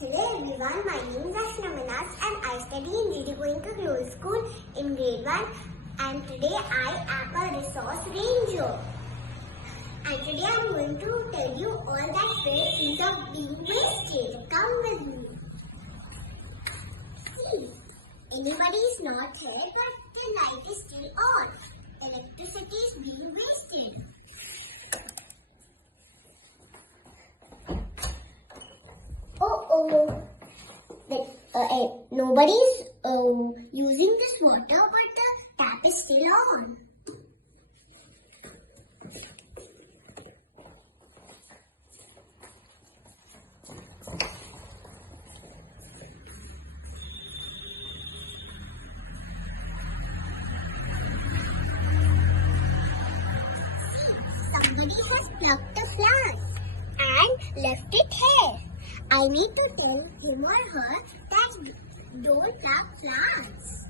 Hello everyone, my name is Ashna Manas and I study in the Goenka Global School in grade 1 and today I am a resource ranger. And today I am going to tell you all that great things of being wasted. Come with me. See, anybody is not here but the light is still on. Electricity is being wasted. Nobody's using this water, but the tap is still on. Somebody has plucked the flowers and left it here. I need to tell him or her that don't pluck plants.